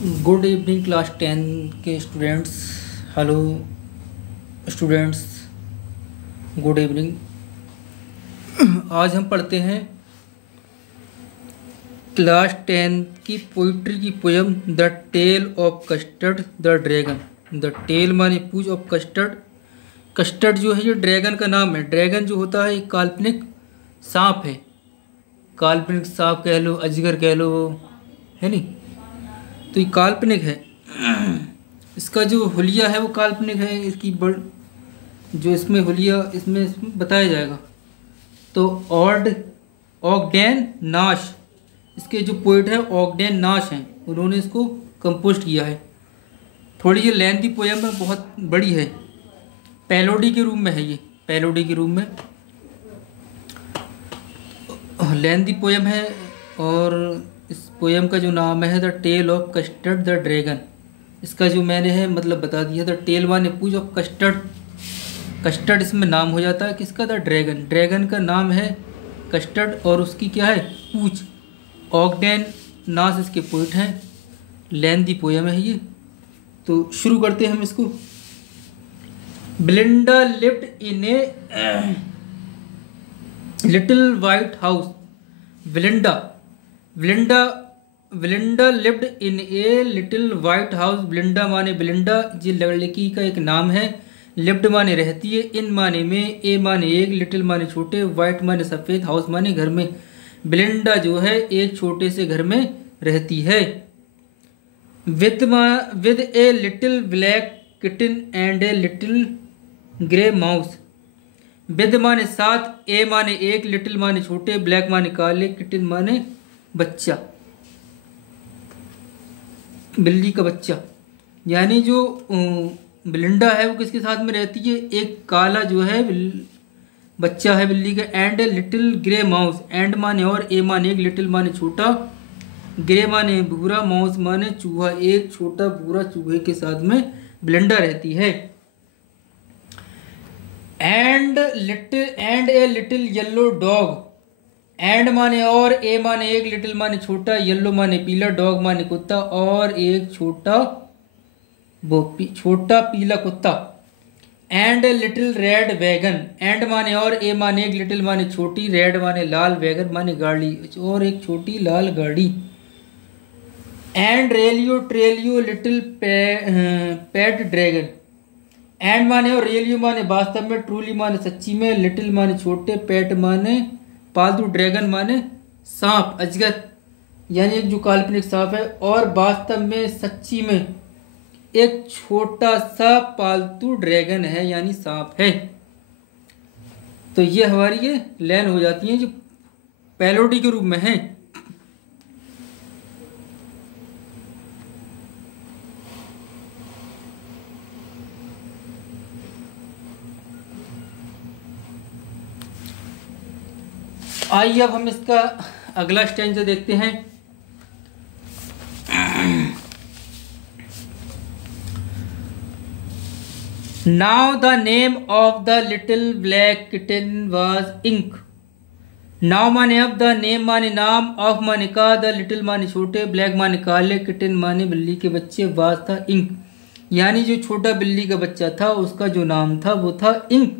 Good evening class 10 के students. Hello students, good evening. आज हम पढ़ते हैं क्लास 10 की पोइट्री की poem the tale of Custard the dragon. The tale माने पूछ ऑफ कस्टर्ड। कस्टर्ड जो है ये ड्रैगन का नाम है। ड्रैगन जो होता है एक काल्पनिक सांप है। काल्पनिक सांप कह लो, अजगर कह लो, है नहीं, तो ये काल्पनिक है। इसका जो हुलिया है वो काल्पनिक है। इसकी जो इसमें हुलिया इसमें बताया जाएगा। तो ऑगडेन नाश, इसके जो पोइट है ऑगडेन नाश हैं, उन्होंने इसको कंपोस्ट किया है। थोड़ी ये लेंथी पोयम है, बहुत बड़ी है। पैलोडी के रूप में है ये, पैलोडी के रूप में लेंथी पोयम है। और इस पोयम का जो नाम है the tale of Custard the dragon. इसका जो मैंने है मतलब बता दिया। द टेल माने पूछ ऑफ कस्टर्ड, कस्टर्ड इसमें नाम हो जाता है किसका, द ड्रैगन। ड्रैगन का नाम है कस्टर्ड और उसकी क्या है, पूछ। ऑगडेन नास इसके पोइट हैं। लेंथी पोयम है ये। तो शुरू करते हैं हम इसको। Belinda lived in a little white house. Belinda lived in a little white house. Belinda माने बेलिंडा, ये लड़की का एक नाम है। लिव्ड माने रहती है, इन माने में, ए माने एक, लिटिल माने छोटे, वाइट माने सफ़ेद, हाउस माने घर में। बेलिंडा जो है एक छोटे से घर में रहती है। With a little black kitten and a little grey mouse. With माने साथ, ए माने एक, लिटिल माने छोटे, ब्लैक माने काले, किटन माने बच्चा, बिल्ली का बच्चा। यानी जो बेलिंडा है वो किसके साथ में रहती है, एक काला जो है बच्चा है बिल्ली का। And a little grey mouse, and माने और, ए माने एक, लिटिल माने छोटा, ग्रे माने भूरा, माउस माने चूहा, एक छोटा भूरा चूहे के साथ में बेलिंडा रहती है। And a little yellow dog. And माने और, ए माने एक, लिटिल माने छोटा, येलो माने पीला, डॉग माने कुत्ता, और एक छोटा पीला कुत्ता। And a little red wagon. And माने और, ए माने एक, लिटिल माने छोटी, रेड माने लाल, वैगन माने गाड़ी, और एक छोटी लाल गाड़ी। And trulio little pet dragon. And माने और, रेलियो माने वास्तव में, ट्रूली माने सच्ची में, लिटिल माने छोटे, पेट माने पालतू, ड्रैगन माने सांप, अजगर, यानी एक जो काल्पनिक सांप है, और वास्तव में सच्ची में एक छोटा सा पालतू ड्रैगन है यानी सांप है। तो ये हमारी ये लाइन हो जाती है जो पैलोडी के रूप में है। आइए अब हम इसका अगला स्टैंजा देखते हैं। Now the name of the little black kitten was Ink. Now माने अब, द नेम माने नाम, ऑफ माने का, द लिटिल माने छोटे, ब्लैक माने काले, किटन माने बिल्ली के बच्चे, वाज था इंक, यानी जो छोटा बिल्ली का बच्चा था उसका जो नाम था वो था ink.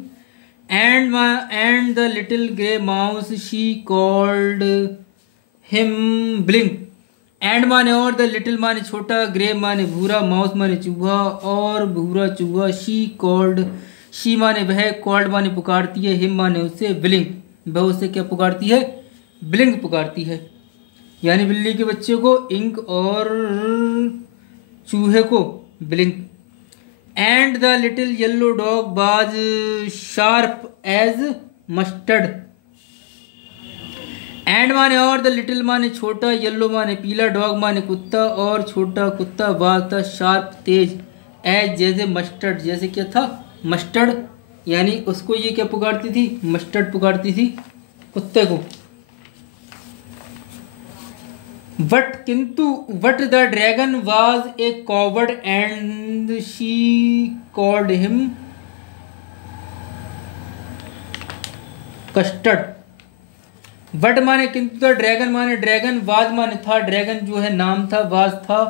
And the little grey mouse, she called him Blink. And माने और, the little माने छोटा, grey माने भूरा, mouse माने चूहा, और भूरा चूहा। she called, she माने वह, called माने पुकारती है, him माने उससे, Blink वह उससे क्या पुकारती है, Blink पुकारती है। यानी बिल्ली के बच्चे को इंक और चूहे को Blink। And the little yellow dog was sharp as mustard. And माने और, the little माने छोटा, yellow माने पीला, dog माने कुत्ता, और छोटा कुत्ता, was था sharp तेज, as जैसे mustard, जैसे क्या था, mustard, यानी उसको ये क्या पुकारती थी, mustard पुकारती थी कुत्ते को। But the dragon was a coward and she called him custard. But माने किंतु, ड्रैगन माने ड्रैगन, वाज माने था, ड्रैगन जो है नाम था, वाज था,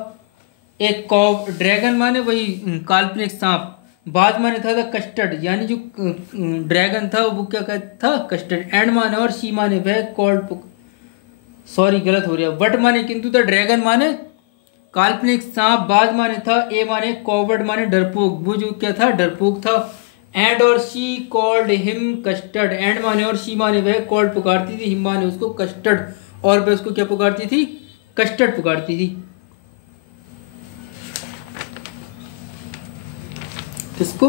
एक कॉव, ड्रैगन माने वही काल्पनिक सांप, बाद माने था कस्टर्ड, यानी जो ड्रैगन था वो क्या कहता था, कस्टर्ड। एंड माने और शी माने वह, कॉल्ड, सॉरी गलत हो रहा, बट माने किंतु था, ड्रैगन माने काल्पनिक सांप, बाद माने था, ए माने कॉवर्ड माने डरपोक, वो जो क्या था डरपोक था। एंड और she called him custard, and माने और शी माने वह, कॉल्ड पुकारती थी, हिम माने उसको, कस्टर्ड और वह उसको क्या पुकारती थी, कस्टर्ड पुकारती थी। किसको,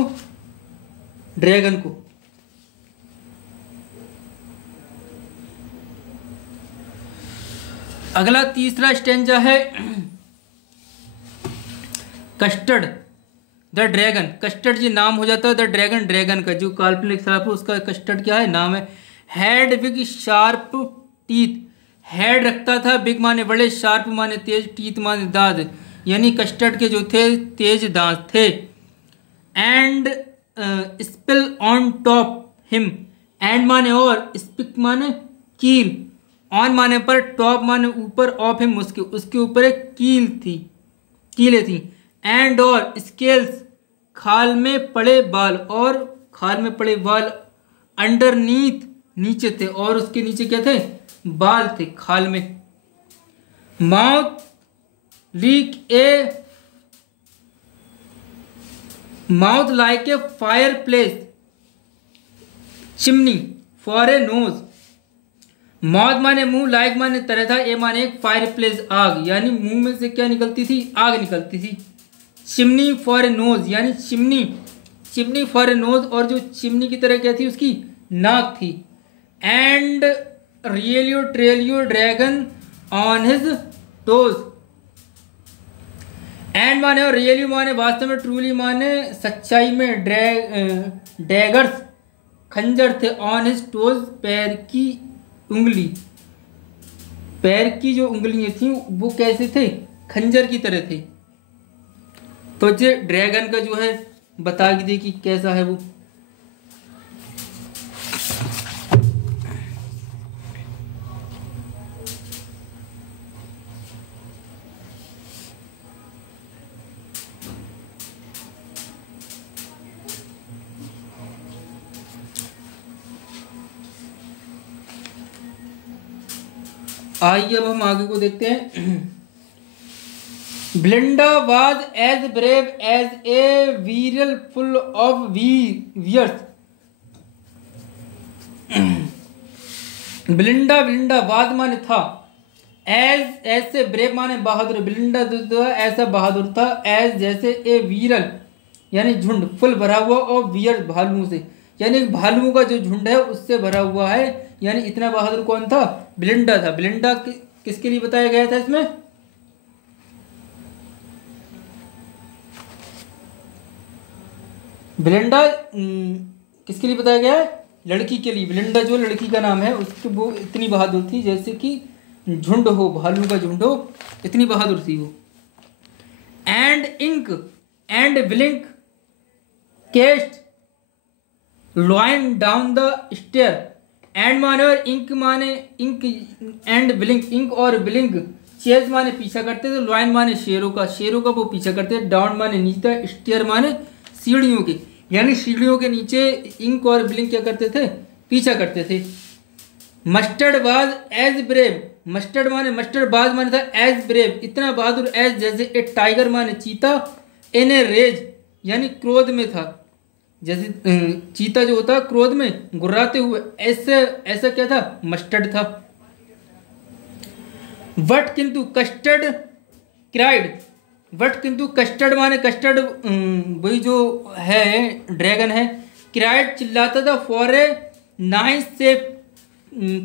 ड्रैगन को। अगला तीसरा स्टेंजा है कस्टर्ड द ड्रैगन। कस्टर्ड जी नाम हो जाता है, द ड्रैगन, ड्रैगन का जो काल्पनिक सांप है उसका कस्टर्ड क्या है, नाम है। Had big sharp teeth, head रखता था, बिग माने बड़े, शार्प माने तेज, टीथ माने दांत, यानी कस्टर्ड के जो थे तेज दांत थे। And spill on top him, and माने और, स्पिक माने कील, ऑन माने पर, टॉप माने ऊपर, ऑफ हिम उसके ऊपर एक कील थी, कीलें थी। एंड और स्केल्स, खाल में पड़े बाल, और खाल में पड़े बाल, अंडरनीथ नीचे थे, और उसके नीचे क्या थे, बाल थे खाल में। Mouth like a, mouth like a fire place, chimney, for a nose, mouth माने मुंह, लाइक माने तरह था, ए माने एक, फायर प्लेस आग, यानी मुंह में से क्या निकलती थी, आग निकलती थी। चिमनी फॉर ए नोज, यानी chimney, chimney for a nose, और जो चिमनी की तरह क्या थी उसकी नाक थी। And realio trulio dragon on his toes, and माने और, रियली माने वास्तव में, ट्रूली माने सच्चाई में, डैगर्स खंजर थे, ऑन हिज टोज पैर की उंगली, पैर की जो उंगलियां थी वो कैसे थे, खंजर की तरह थे। तो ये ड्रैगन का जो है बता दे कि कैसा है वो। आइए अब हम आगे को देखते हैं। Belinda was as brave as a barrel full of bears. Belinda, Belinda was माने था, एज ऐसे, ब्रेव माने बहादुर, ब्लिंडा ऐसा बहादुर था, एज जैसे, ए वीरल यानी झुंड, फुल भरा हुआ, और वियर भालुओं से, यानी भालुओं का जो झुंड है उससे भरा हुआ है, यानी इतना बहादुर कौन था, ब्लिंडा था। ब्लिंडा किसके लिए बताया गया था इसमें, ब्लिंडा किसके लिए बताया गया है, लड़की के लिए। ब्लिंडा जो लड़की का नाम है उसकी, वो इतनी बहादुर थी जैसे कि झुंड हो, भालू का झुंड हो, इतनी बहादुर थी वो। And Ink and Blink chased lion down the stair, and माने और, इंक माने इंक, एंड ब्लिंक, इंक और ब्लिंक, चेज माने पीछा करते थे, लॉइन माने शेरों का, शेरों का वो पीछा करते थे, डाउन माने नीचे, स्टेयर माने सीढ़ियों के, यानी सीढ़ियों के नीचे इंक और ब्लिंक क्या करते थे, पीछा करते थे। Mustard was as brave, Mustard माने, मस्टर्ड बाज माने था, एज ब्रेव इतना बहादुर, एज जैसे, ए टाइगर माने चीता, इन ए रेज यानी क्रोध में था, जैसे चीता जो होता है क्रोध में गुर्राते हुए, ऐसे ऐसा क्या था, मस्टर्ड था। वट किंतु कस्टर्ड क्राइड, वट किंतु कस्टर्ड माने, कस्टर्ड वही जो है ड्रैगन है, क्राइड चिल्लाता था, for a nice safe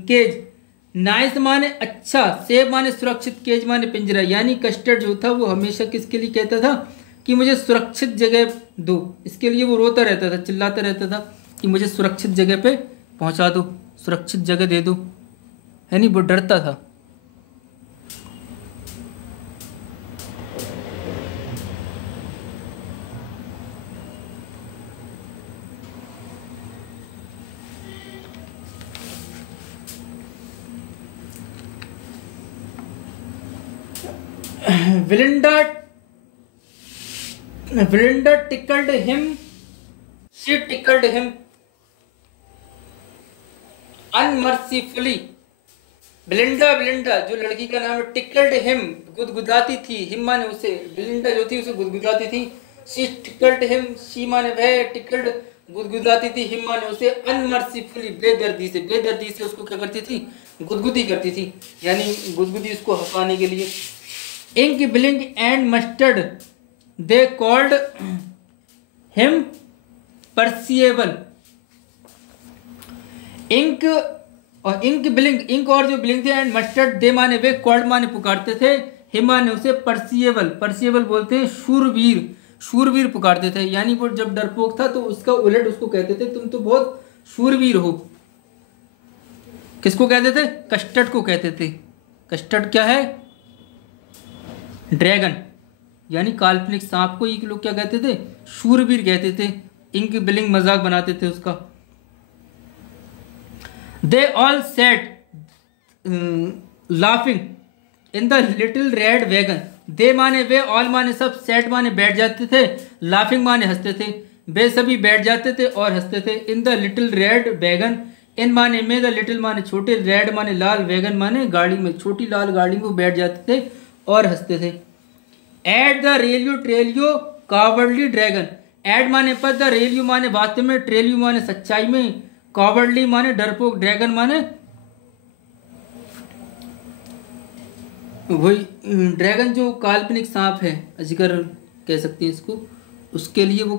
cage, nice माने अच्छा, सेफ माने सुरक्षित, केज माने पिंजरा, यानी कस्टर्ड जो था वो हमेशा किसके लिए कहता था कि मुझे सुरक्षित जगह दो, इसके लिए वो रोता रहता था, चिल्लाता रहता था कि मुझे सुरक्षित जगह पे पहुंचा दो, सुरक्षित जगह दे दो, यानी वो डरता था। विलिंडा Belinda tickled him. She tickled him unmercifully. Belinda जो लड़की का नाम है, टिकल्ड हिम गुदगुदाती थी, हिम माने उसे, बेलिंडा जो थी उसे गुदगुदाती थी। शी टिकल्ड हिम, शी माने वह, टिकल्ड गुदगुदाती थी, हिम माने उसे, अनमर्सीफुली बेदर्दी से उसको क्या करती थी, गुदगुदी करती थी, यानी गुदगुदी उसको हंसवाने के लिए। Ink Blink and Mustard they called him Percival. Ink और इंक ब्लिंक, इंक और जो ब्लिंक थे, एंड मस्टर्ड दे माने वे, कॉल्ड माने पुकारते थे, हिम माने उसे, परसिएबल बोलते हैं शूरवीर पुकारते थे। यानी वो जब डरपोक था तो उसका उलट उसको कहते थे तुम तो बहुत शूरवीर हो। किसको कहते थे? कस्टर्ड को कहते थे। कस्टर्ड क्या है? ड्रैगन, यानी काल्पनिक सांप को ये लोग क्या कहते थे? शूरवीर कहते थे। इंक ब्लिंक मजाक बनाते थे उसका। They all sat laughing in the little red wagon. They माने वे, all माने सब, sat माने बैठ जाते थे, laughing माने हंसते थे, वे सभी बैठ जाते थे और हंसते थे। In the little red wagon, in माने में, the little माने छोटे, red माने लाल, wagon माने गाड़ी में, छोटी लाल गाड़ी में बैठ जाते थे और हंसते थे। At the Trelio cowardly dragon. At माने पर, the Trelio माने वास्तव में, Trelio माने सच्चाई में, कॉवर्डली माने डरपोक, ड्रैगन माने वही ड्रैगन जो काल्पनिक सांप है, अजगर कह सकते हैं इसको, उसके लिए वो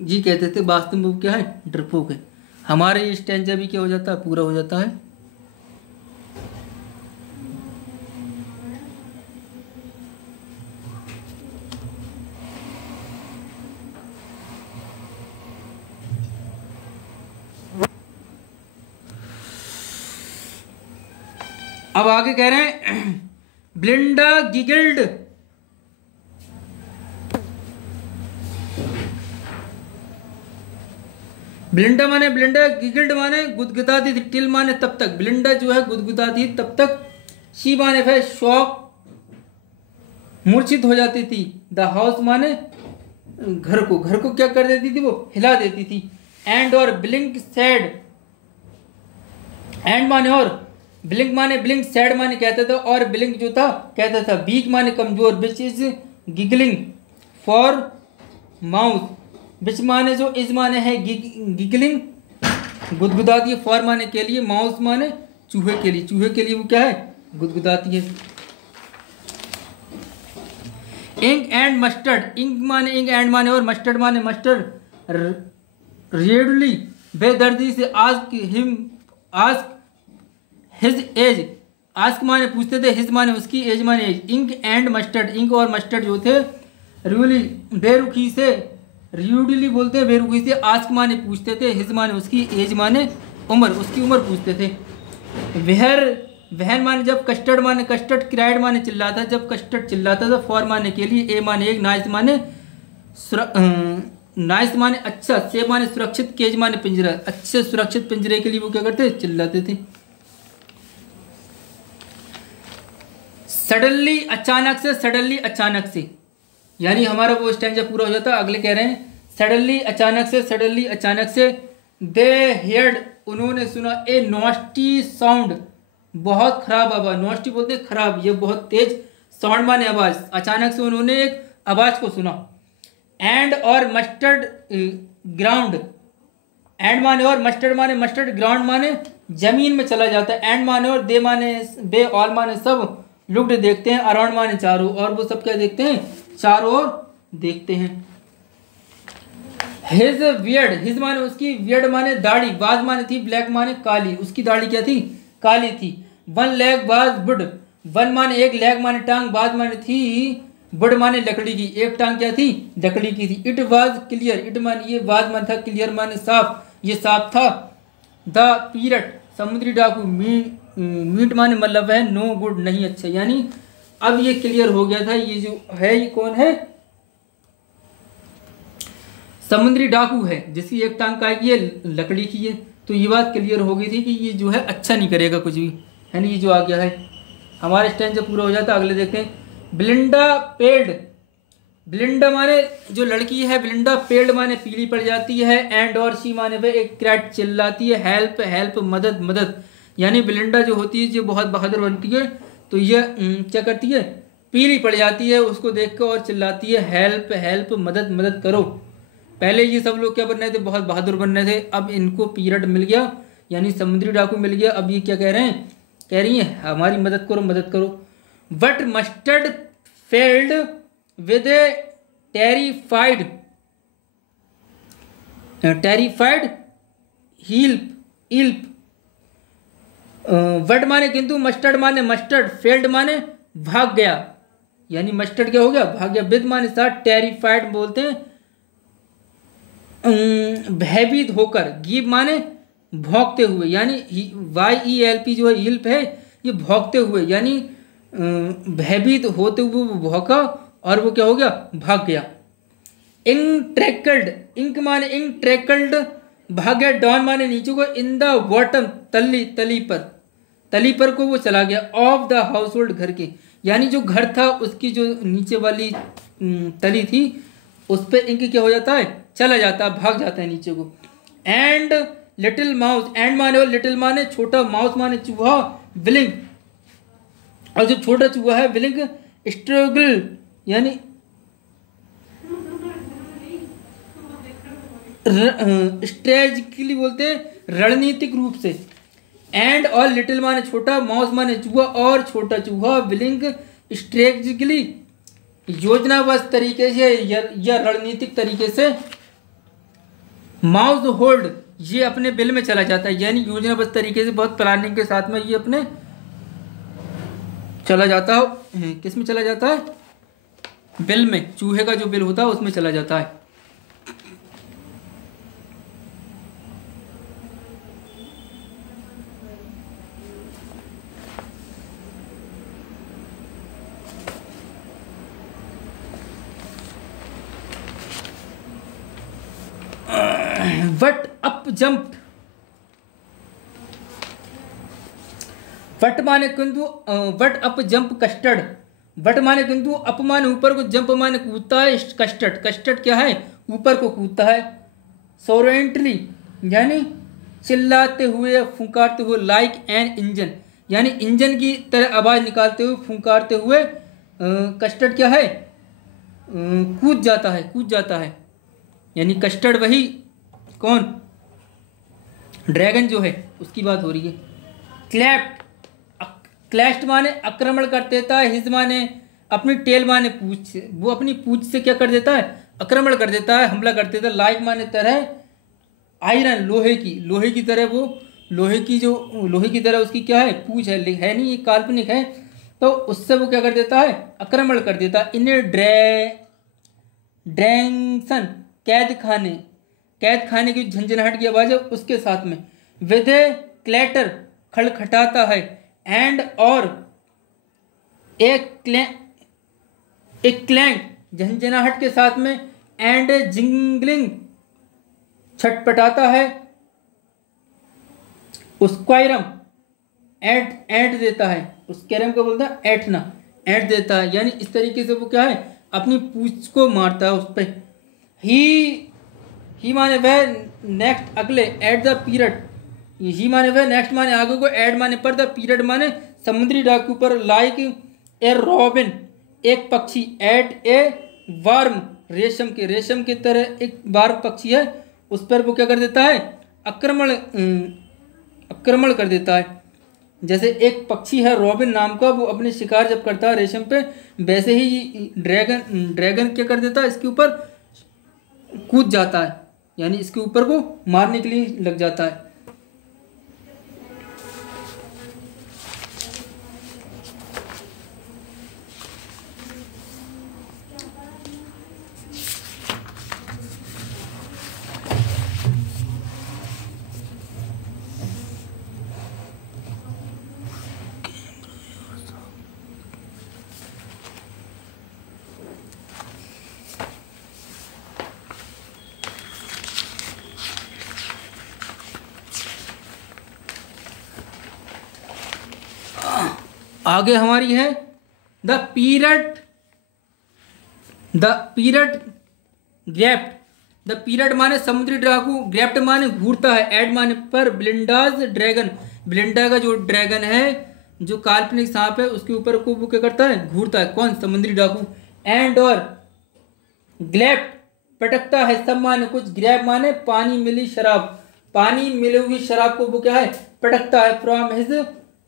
जी कहते थे, वास्तव में वो क्या है? डरपोक है। हमारे स्टैंजा भी क्या हो जाता है? पूरा हो जाता है। अब आगे कह रहे हैं ब्लिंडा गिगल्ड। ब्लिंडा माने, ब्लिंडा गिगल्ड माने गुदगुदाती थी, टिल माने तब तक, ब्लिंडा जो है गुदगुदाती तब तक, शी माने वह, शॉक मूर्छित हो जाती थी, द हाउस माने घर को क्या कर देती थी? वो हिला देती थी। एंड और ब्लिंक सैड, एंड माने और, ब्लिंक माने ब्लिंक, सैड माने कहता था, और ब्लिंक जो था कहता था, वीक माने कमजोर, which is giggling for mouse, which माने जो, इज माने है गिगलिंग गुदगुदाती है, फॉर माने के लिए, माउस माने चूहे के लिए वो क्या है? गुदगुदाती है। इंक एंड मस्टर्ड, इंक माने इंक, एंड माने और, मस्टर्ड माने मस्टर्ड, रेडली बेदर्दी से, आस्क हिज एज, आस्क माने पूछते थे, हिज माने उसकी, एज माने age. Ink and Mustard, Ink और मस्टर्ड जो थे, रूली बेरुखी से, र्यूडली बोलते हैं बेरुखी से, आस्क माने पूछते थे, हिज माने उसकी, एज माने उम्र, उसकी उम्र पूछते थे। वहन माने जब, कस्टर्ड माने कस्टर्ड, क्राइड माने चिल्लाता, जब कस्टर्ड चिल्लाता था, फॉर माने के लिए, ए माने एक, नाइस माने नाइस माने अच्छा, से माने सुरक्षित, केज माने पिंजरा, अच्छे सुरक्षित पिंजरे के लिए वो क्या करते? चिल्लाते थे। सडनली अचानक से, यानी हमारा वो स्टैंजा पूरा हो जाता है। अगले कह रहे हैं सडनली अचानक से, दे हेयर्ड उन्होंने सुना, ए नॉस्टी साउंड बहुत खराब आवाज, नॉस्टी बोलते हैं खराब, ये बहुत तेज, साउंड माने आवाज, अचानक से उन्होंने एक आवाज को सुना। एंड और मस्टर्ड ग्राउंड, एंड माने और, मस्टर्ड माने मस्टर्ड, ग्राउंड माने जमीन में चला जाता है। एंड माने और, दे माने दे, ऑल माने सब, लुक्ड देखते हैं, अराउंड माने चारों, और वो सब क्या देखते हैं? चारों ओर देखते हैं। हिज वियर्ड, हिज माने उसकी, वियर्ड माने दाढ़ी, बाज माने थी, ब्लैक माने काली, उसकी दाढ़ी क्या थी? काली थी। वन लेग बाज वुड, वन माने एक, लेग माने टांग, बाज माने थी, वुड माने लकड़ी की, एक टांग क्या थी? लकड़ी की थी। इट वाज क्लियर, इट माने ये, वाज माने था, क्लियर माने साफ, ये साफ था। द पीरट समुद्री डाकू, मीट माने मतलब है नो गुड नहीं अच्छा, यानी अब ये क्लियर हो गया था, ये जो है ये कौन है? समुद्री डाकू है, जिसकी एक टांग का है, लकड़ी की है। तो ये बात क्लियर हो गई थी कि ये जो है अच्छा नहीं करेगा कुछ भी, है ना। ये जो आ गया है हमारा स्टैंजा पूरा हो जाता है। अगले देखते हैं। ब्लिंडा पेड ब्लिंडा माने जो लड़की है ब्लिंडा, पेल्ड माने पीली पड़ जाती है, एंड और शी माने वह एक क्रैट चिल्लाती है, हेल्प हेल्प मदद मदद। यानी ब्लिंडा जो होती है जो बहुत बहादुर बनती है तो यह क्या करती है, पीली पड़ जाती है उसको देखकर और चिल्लाती है हेल्प हेल्प मदद मदद करो। पहले ये सब लोग क्या बन रहे थे, बहुत बहादुर बन रहे थे, अब इनको पीरियड मिल गया यानी समुद्री डाकू मिल गया। अब ये क्या कह रहे हैं, कह रही है हमारी मदद करो मदद करो। But Mustard fled with a terrified yelp. But माने किंतु, मस्टर्ड माने मस्टर्ड, फेल्ड माने भाग गया, यानी मस्टर्ड क्या हो गया, भाग गया। विद माने साथ, टेरिफाइड बोलते हैं भयभीत होकर, गिव माने भौंकते हुए, यानी YELP जो है इल्प है ये भौंकते हुए, यानी भयभीत होते हुए वो भौंका और वो क्या हो गया, भाग गया। इंट्रैकल्ड, इंक माने इंट्रैकल्ड भाग गया, डाउन माने नीचे को, इन द बॉटम तली पर को वो चला गया, ऑफ द हाउस होल्ड घर के, यानी जो घर था उसकी जो नीचे वाली तली थी उस पर इंक क्या हो जाता है, चला जाता है, भाग जाता है नीचे को। एंड लिटिल माउस, एंड माने लिटिल माने छोटा, माउस माने चूहा, विलिंग और जो छोटा चूहा है विलिंग, स्ट्रगल यानी स्ट्रेटजिकली बोलते हैं रणनीतिक रूप से। एंड और लिटिल माने छोटा, माउस माने चूहा और छोटा चूहा, विलिंग स्ट्रेटजिकली योजनाबद्ध तरीके से या रणनीतिक तरीके से, माउस होल्ड ये अपने बिल में चला जाता है, यानी योजनाबद्ध तरीके से बहुत प्लानिंग के साथ में ये अपने चला जाता है, किस में चला जाता है, बिल में, चूहे का जो बिल होता है उसमें चला जाता है। वट अप जंप, वट माने किंतु, what up jump custard, what माने किंतु, अप माने ऊपर को, जंप माने कूदता है, कस्टर्ड, कस्टर्ड क्या है, ऊपर को कूदता है। सोरेंटली यानी चिल्लाते हुए फुंकारते हुए, लाइक एन इंजन यानी इंजन की तरह आवाज निकालते हुए फुंकारते हुए, कस्टर्ड क्या है, कूद जाता है, यानी कस्टर्ड वही कौन, ड्रैगन जो है उसकी बात हो रही है। क्लैप्ट, क्लैश्ड माने आक्रमण कर देता है, हिज माने अपनी, टेल माने पूंछ से, वो अपनी पूंछ से क्या कर देता है, आक्रमण कर देता है, हमला कर देता है। लाइक माने तरह, आयरन लोहे की तरह, वो लोहे की तरह उसकी क्या है, पूंछ है नहीं, ये काल्पनिक है, तो उससे वो क्या कर देता है, आक्रमण कर देता है। इन्हें ड्रैंसन कैद खाने की झंझनाहट की आवाज है उसके साथ में, विद ए क्लैटर खड़खटाता है, एंड और एक क्लैंक झंझनाहट के साथ में, एंड जिंगलिंग छटपटाता है, स्क्वायरम एट देता है, स्क्वायरम को बोलता है ऐठना, ऐट देता है, यानी इस तरीके से वो क्या है, अपनी पूंछ को मारता है उस पर। ही माने वह, नेक्स्ट अगले, एट द पीरियड, ही माने वह, नेक्स्ट माने आगे को, एट माने पर, द पीरियड माने समुद्री डाकू पर, लाइक ए रॉबिन एक पक्षी, एट ए वर्म रेशम की तरह एक वार्म पक्षी है उस पर वो क्या कर देता है, आक्रमण कर देता है। जैसे एक पक्षी है रॉबिन नाम का, वो अपने शिकार जब करता है रेशम पे, वैसे ही ड्रैगन क्या कर देता है, इसके ऊपर कूद जाता है, यानी इसके ऊपर को मारने के लिए लग जाता है। आगे हमारी है the pirate the pirate gaped, the pirate माने समुद्री डाकू, ग्रेप्ट माने घूरता है, एड माने पर, ब्लिंडाज ड्रैगन, ब्लिंडा का जो ड्रैगन है जो काल्पनिक सांप है उसके ऊपर को वो क्या करता है, घूरता है, कौन, समुद्री डाकू। एंड और ग्लैप्ट पटकता है, सब माने कुछ, ग्रैब माने पानी मिली शराब, पानी मिली हुई शराब को वो क्या है, पटकता है, फ्रॉम हिज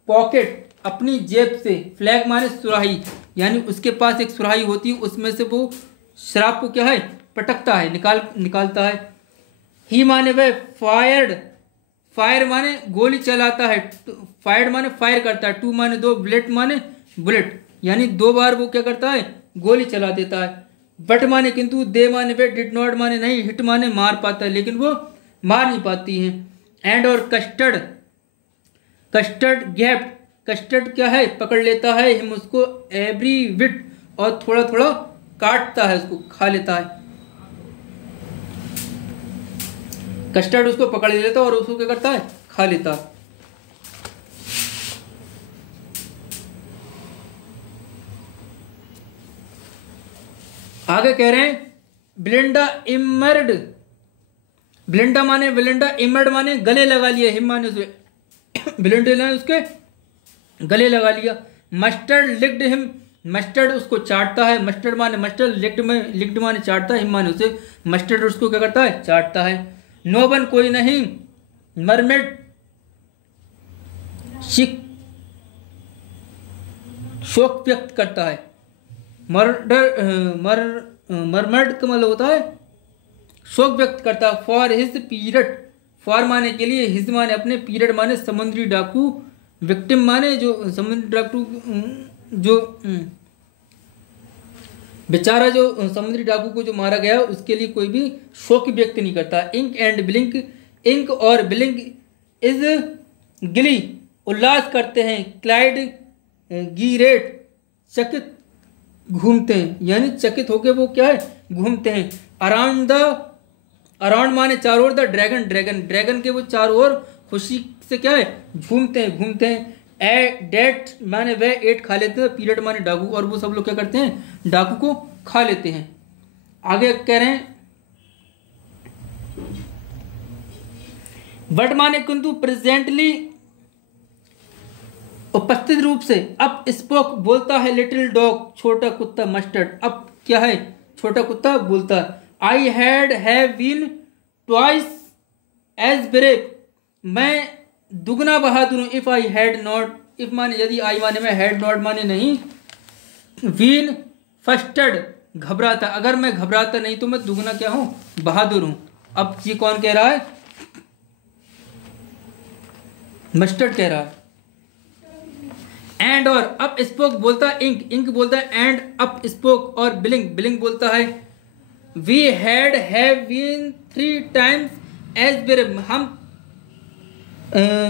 पॉकेट, अपनी जेब से, फ्लैग माने सुराही, यानी उसके पास एक सुराही होती है उसमें से वो शराब को क्या है, पटकता है, निकालता है। ही माने वह, फायर्ड, फायर माने गोली चलाता है, फायर्ड माने फायर करता है, टू माने दो, बुलेट माने बुलेट, यानी 2 बार वो क्या करता है, गोली चला देता है। बट माने किंतु, दे माने वे, डिड नॉट माने नहीं, हिट माने मार पाता है लेकिन वो मार नहीं पाती हैं। एंड और कस्टर्ड, कस्टर्ड गैप्ट, कस्टर्ड क्या है, पकड़ लेता है, हिम उसको, एवरी विट, और थोड़ा थोड़ा काटता है, उसको खा लेता है। कस्टर्ड उसको पकड़ लेता है और उसको क्या करता है, खा लेता है। आगे कह रहे हैं ब्लिंडा इमर्ड, ब्लिंडा माने ब्लिंडा, इमर्ड माने गले लगा लिया, हिम माने उसे ब्लिंडा ने उसके गले लगा लिया। मस्टर्ड लिक्ड हिम, मस्टर्ड उसको चाटता है, मस्टर्ड माने मस्टर्ड, लिक्ड में, लिक्ड माने चाटता है, हिम माने उसे, मस्टर्ड उसको क्या करता है, चाटता है। नो वन कोई नहीं, मरमेड शोक व्यक्त करता है, मरमर्ड का मतलब होता है शोक व्यक्त करता, फॉर हिज पीरियड, फॉर माने के लिए, हिज माने अपने, पीरियड माने समुद्री डाकू, विक्टिम माने जो समुद्री डाकू, जो बेचारा जो समुद्री डाकू को जो मारा गया उसके लिए कोई भी शोक व्यक्त नहीं करता। इंक एंड ब्लिंक, इंक और ब्लिंक इज गिली, उल्लास करते हैं, क्लाइड गीरेट, चकित घूमते हैं, यानी चकित होके वो क्या है, घूमते हैं। अराउंड द, अराउंड माने चारों ओर, द ड्रैगन, ड्रैगन, ड्रैगन के वो चारों ओर खुशी से क्या है, झूमते हैं, घूमते हैं। ए डेट माने वह, एट खा लेते हैं, पीरियड माने डाकू, और वो सब लोग क्या करते हैं, डाकू को खा लेते हैं। आगे कह रहे हैं बट माने किंतु, प्रेजेंटली उपस्थित रूप से, अब स्पोक बोलता है, लिटिल डॉग छोटा कुत्ता, मस्टर्ड अब क्या है, छोटा कुत्ता बोलता है। I have been twice as brave, मैं दुगना बहादुर हूं, if I had not, if माने यदि, आई माने मैं, हैड नॉट माने नहीं, बीन फस्टर्ड घबराता, अगर मैं घबराता नहीं तो मैं दुगना क्या हूं, बहादुर हूं। अब ये कौन कह रहा है, मस्टर्ड कह रहा है। एंड और अप स्पोक बोलता है, इंक, इंक बोलता है, एंड अप स्पोक, और ब्लिंक, ब्लिंक बोलता है। We have been 3 times as brave, हम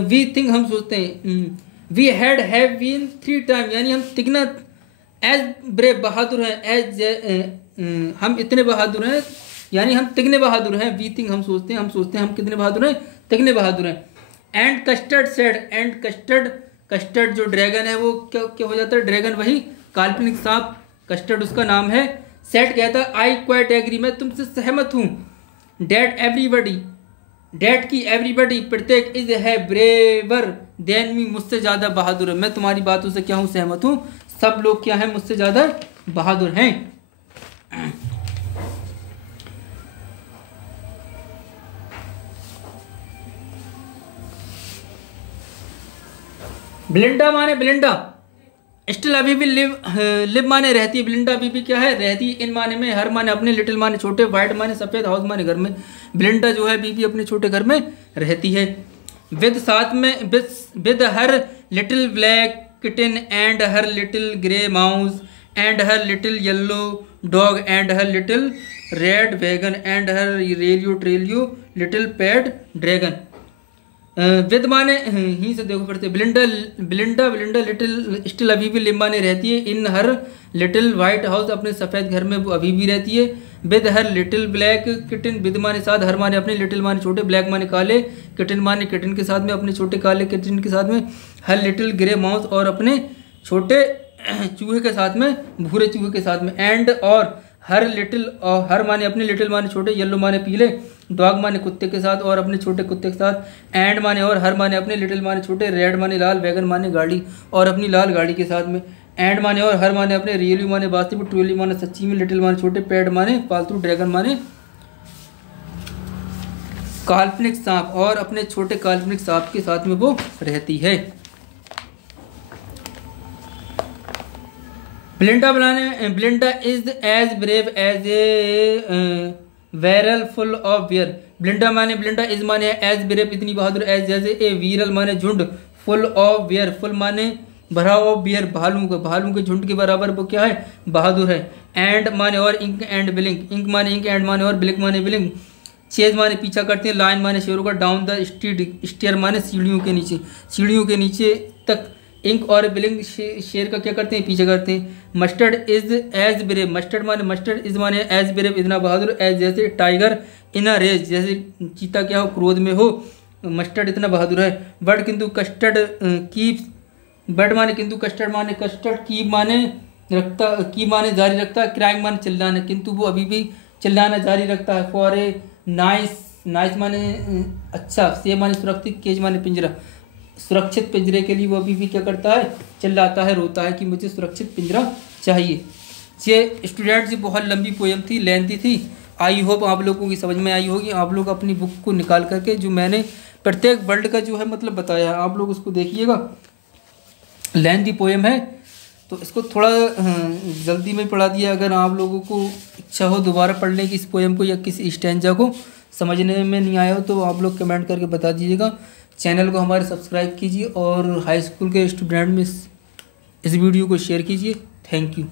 वी थिंक, हम सोचते हैं, वी हैव बीन 3 टाइम, यानी हम तिगना, एज ब्रेव बहादुर हैं, एज हम इतने बहादुर हैं, यानी हम तिगने बहादुर हैं। वी थिंक हम सोचते हैं, हम कितने बहादुर हैं, तिगने बहादुर हैं। And custard said, and custard, custard जो ड्रैगन है वो क्या क्या हो जाता है, ड्रैगन वही काल्पनिक सांप, कस्टर्ड उसका नाम है। सेट कहता है आई क्वाइट एग्री, मैं तुमसे सहमत हूँ। डेट एवरीबडी, डेट की एवरीबडी प्रत्येक, इज है ब्रेवर देन मी, मुझसे ज़्यादा बहादुर है, मैं तुम्हारी बातों से क्या हूँ, सहमत हूँ, सब लोग क्या हैं, मुझसे ज़्यादा बहादुर हैं। ब्लिंडा माने ब्लिंडा, स्टिल अभी भी लिव माने रहती है, ब्लिंडा अभी भी क्या है, रहती है। इन माने में, हर माने अपने, लिटिल माने छोटे, वाइट माने सफ़ेद, हाउस माने घर में, ब्लिंडा जो है अभी भी अपने छोटे घर में रहती है। विद साथ में, with her little black kitten and her little grey mouse and her little yellow dog and her little red wagon and her realio trulio little pet dragon. With माने ही से देखो पड़ते, ब्लिंडा ब्लिंडा ब्लिंडा लिटिल स्टिल अभी भी live माने रहती है। इन हर लिटिल वाइट हाउस, अपने सफ़ेद घर में वो अभी भी रहती है। With her little black kitten, with माने साथ, हर माने अपने, लिटिल माने छोटे, ब्लैक माने काले, किटन माने किटन के साथ में, अपने छोटे काले किटन के साथ में, हर लिटिल ग्रे माउस और अपने छोटे चूहे के साथ में, भूरे चूहे के साथ में। एंड और हर माने अपने, लिटिल माने छोटे, येलो माने पीले, डॉग माने कुत्ते के साथ और अपने छोटे कुत्ते के साथ, एंड माने और, हर माने अपने, लिटिल माने छोटे, रेड माने लाल, वैगन माने गाड़ी और अपनी लाल गाड़ी के साथ में, एंड माने और, हर माने अपने, रियली माने वास्तविक, ट्रूली माने सच्ची में, लिटिल माने छोटे, पेड माने पालतू, ड्रैगन माने काल्पनिक सांप और अपने छोटे काल्पनिक सांप के साथ में वो रहती है। Belinda is as brave as a barrel full of bear. Belinda is माने एज ब्रेव इतनी बहादुर, एज जैसे, ए वीरल माने झुंड, फुल ऑफ बियर फुल माने भरा हुआ, बियर भालू के झुंड के बराबर वो क्या है, बहादुर है। एंड माने और, इंक एंड ब्लिंक, इंक माने इंक, एंड माने और, ब्लिंक माने ब्लिंक। चेज माने पीछा करते हैं, लाइन माने शेरों का, डाउन द स्टेयर माने सीढ़ियों के नीचे तक, इंक और ब्लिंक शेर का क्या करते हैं, पीछे करते हैं। Mustard is as brave, Mustard is माने एज ब्रेव इतना बहादुर, एज जैसे, टाइगर इन अ रेज जैसे चीता क्या हो, क्रोध में हो, मस्टर्ड इतना बहादुर है। बट किंतु कस्टर्ड कीप्स, बट माने किंतु, कस्टर्ड माने कस्टर्ड, कीप माने रखता, की माने जारी रखता, क्राइंग माने चिल्लाना, किंतु वो अभी भी चिल्लाना जारी रखता है। फॉर ए नाइस माने अच्छा, से माने सुरक्षित, केज माने पिंजरा, सुरक्षित पिंजरे के लिए वो अभी भी क्या करता है, चिल्लाता है, रोता है कि मुझे सुरक्षित पिंजरा चाहिए। ये स्टूडेंट्स बहुत लंबी पोएम थी, लेंथी थी। आई होप आप लोगों की समझ में आई होगी। आप लोग अपनी बुक को निकाल करके जो मैंने प्रत्येक वर्ड का जो है मतलब बताया है, आप लोग उसको देखिएगा। लेंथी पोएम है तो इसको थोड़ा जल्दी में पढ़ा दिया। अगर आप लोगों को इच्छा हो दोबारा पढ़ने की इस पोएम को या किसी स्टैंजा को समझने में नहीं आया हो तो आप लोग कमेंट करके बता दीजिएगा। चैनल को हमारे सब्सक्राइब कीजिए और हाई स्कूल के स्टूडेंट में इस वीडियो को शेयर कीजिए। Thank you.